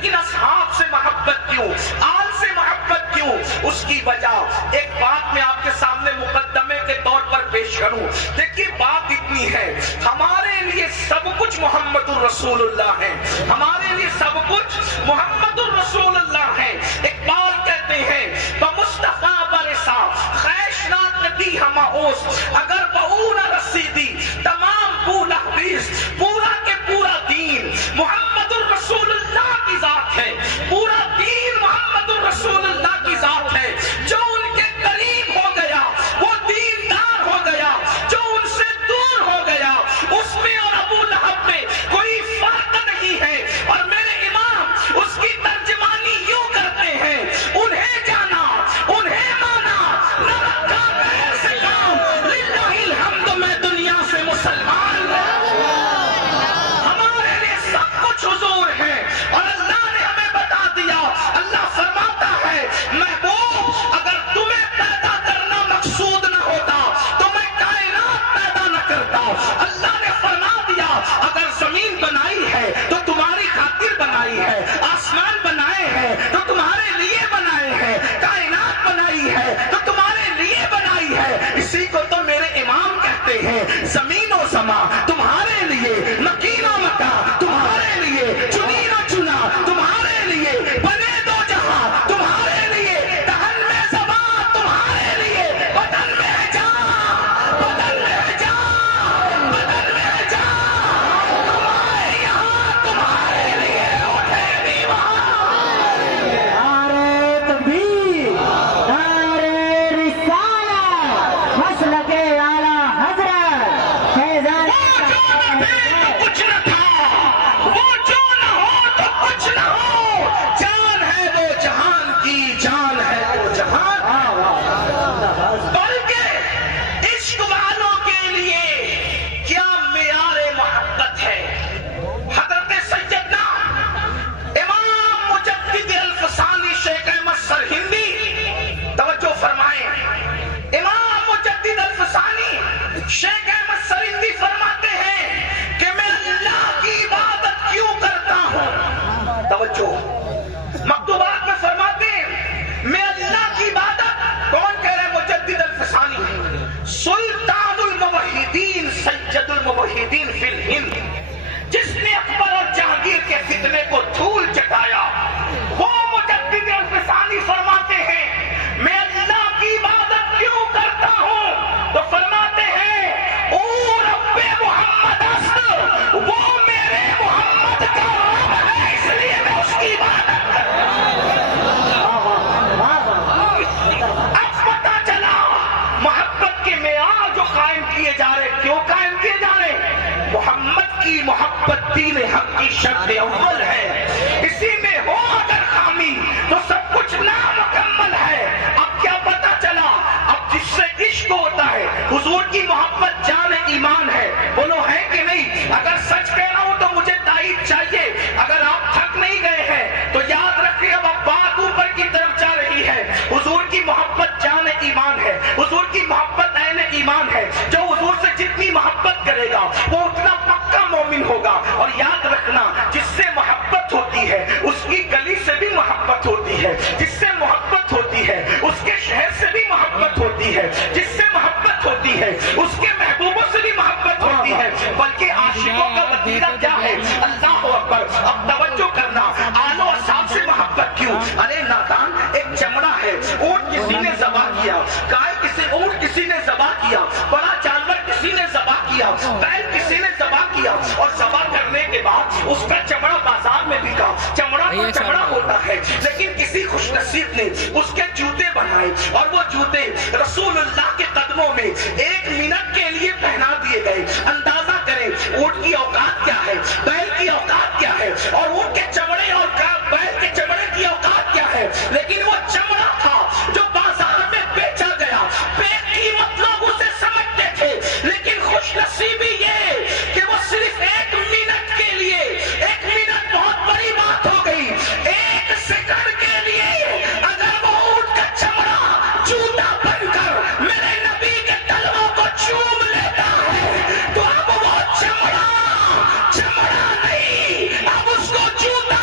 لیکن اصحاب سے محبت کیوں، آل سے محبت کیوں؟ اس کی وجہ ایک بات میں آپ کے سامنے مقدمے کے طور پر پیش کروں. دیکھیے بات اتنی ہے، ہمارے لیے سب کچھ محمد الرسول اللہ ہے، ہمارے لیے سب کچھ محمد الرسول اللہ ہے. اقبال کہتے ہیں بمصطفیٰ برسا خیشنات ندی ہما اوس، اگر بہونا رسیدی تمام پولا حبیث، پورا کے پورا دین محمد الرسول اللہ کی ذات ہے، پورا دین محمد الرسول اللہ کی ذات ہے. جو ان کے قریب ہو گیا وہ دیندار ہو گیا، جو ان سے دور ہو گیا اس میں اور ابو لہب میں کوئی فرق نہیں ہے. اور میرے امام اس کی ترجمانی یوں کرتے ہیں، انہیں جانا انہیں مانا، نہ رکھا غیر سے کام، للہ الحمد میں دنیا سے مسلمان ہوں. ہمارے لیے سب کچھ حضور ہے اور اللہ نے ہمیں بتا دیا. اللہ فرماتا ہے محبوب اگر تمہیں پیدا کرنا مقصود نہ ہوتا تو میں کائنات پیدا نہ کرتا. اللہ نے فرما دیا اگر زمین بنائی ہے تو تمہاری خاطر بنائی ہے، آسمان بنائے ہیں تو تمہارے لیے بنائے ہیں، کائنات بنائی ہے تو تمہارے لیے بنائی ہے. اسی کو تو میرے امام کہتے ہیں زمین و سما تمہارے لیے، مکین و مکا تمہارے لیے، چنین و چنا تمہارے لیے، بنے دو جہاں تمہارے لیے، دہن میں زبان تمہارے لیے، بدن میں جان، بدن میں جان، بدن میں جان، تمہارے یہاں تمہارے لیے اٹھے بھی وہاں. نعرہ تکبیر، نعرہ رسالت، مسلک اعلی حضرت فیضان کچھ نہ تھا، وہ جو نہ ہو تو کچھ نہ ہو، جان ہے وہ جہان کی، جان ہے وہ جہان. بلکہ عشق والوں کے لیے کیا معیار محبت ہے. حضرت سیدنا امام مجدد الفسانی شیخ احمد سرہندی توجہ فرمائیں. امام مجدد الفسانی شیخ احمد سرہندی فرماتے ہیں کہ میں اللہ کی عبادت کیوں کرتا ہوں. توجہ مکتوبات میں فرماتے ہیں میں اللہ کی عبادت، کون کہہ رہے ہیں؟ مجدد الفسانی، سلطان الموحدین سید الموحدین فی الہند، جس نے اکبر اور جہانگیر کے فتنے کو دھول چٹایا، وہ مجدد الفسانی فرماتے ہیں میں اللہ کی عبادت کیوں کرتا ہوں. تو فرماتے ہیں او رب محمد است، وہ میرے محمد کا رب ہے، اس لیے میں اس کی عبادت کرتا ہوں. اب پتا چلا محبت کے معیار جو قائم کیے جا رہے، کیوں قائم کیے جا رہے؟ محمد کی محبت دین حق کی شرط اول ہے. اسی میں ہو اگر خامی تو سب کچھ نامکمل ہے. اب کیا پتا چلا؟ اب جس سے عشق ہوتا ہے، حضور کی محبت جان ایمان ہے. بولو ہے کہ نہیں؟ اگر سچ کہہ رہا ہوں تو مجھے تائید چاہیے. اگر آپ تھک نہیں گئے ہیں تو یاد رکھیے اب بات اوپر کی طرف جا رہی ہے. حضور کی محبت جان ایمان ہے، حضور کی محبت عین ایمان ہے. جو حضور سے جتنی محبت کرے گا وہ اتنا پکا مومن ہوگا. اور یاد رکھنا جس سے محبت ہوتی ہے اس کی گلی سے بھی محبت ہوتی ہے، جس سے محبت ہوتی ہے اس کے شہر سے بھی محبت ہوتی ہے، جس سے محبت ہوتی ہے اس کے محبوبوں سے بھی محبت ہوتی ہے. بلکہ عاشقوں کا وتیرہ کیا ہے؟ اللہ اکبر. اب توجہ کرنا، آل و اصحاب سے محبت کیوں؟ ارے نادان، ایک چمڑا ہے، اونٹ کسی نے ذبح کیا، اونٹ کسی نے ذبح کیا، بڑا جانور کسی نے ذبح کیا، بیل کسی نے ذبح کیا، اور ذبح کرنے کے بعد اس کا چمڑا بازار میں بکا. چمڑا تو چمڑا ہوتا ہے، لیکن کسی خوش نصیب نے اس کے جوتے بنائے اور وہ جوتے رسول اللہ کے قدموں میں 1 منٹ کے لیے پہنا دیے گئے. اندازہ کریں اونٹ کی اوقات کیا ہے، بیل کی اوقات کیا ہے، اور اونٹ کے چمڑے اور بیل کے چمڑے کی اوقات کیا ہے. لیکن وہ چمڑا تھا جو بازار میں بیچا گیا، بے قیمت لوگ اسے سمجھتے تھے. لیکن خوش نصیبی یہ کہ وہ صرف 1 منٹ کے لیے، 1 منٹ بہت بڑی بات ہو گئی، 1 سیکنڈ کے لیے اگر وہ اونٹ کا چمڑا جوتا بن کر میرے نبی کے تلووں کو چوم لیتا ہے تو اب وہ چمڑا نہیں، اب اس کو جوتا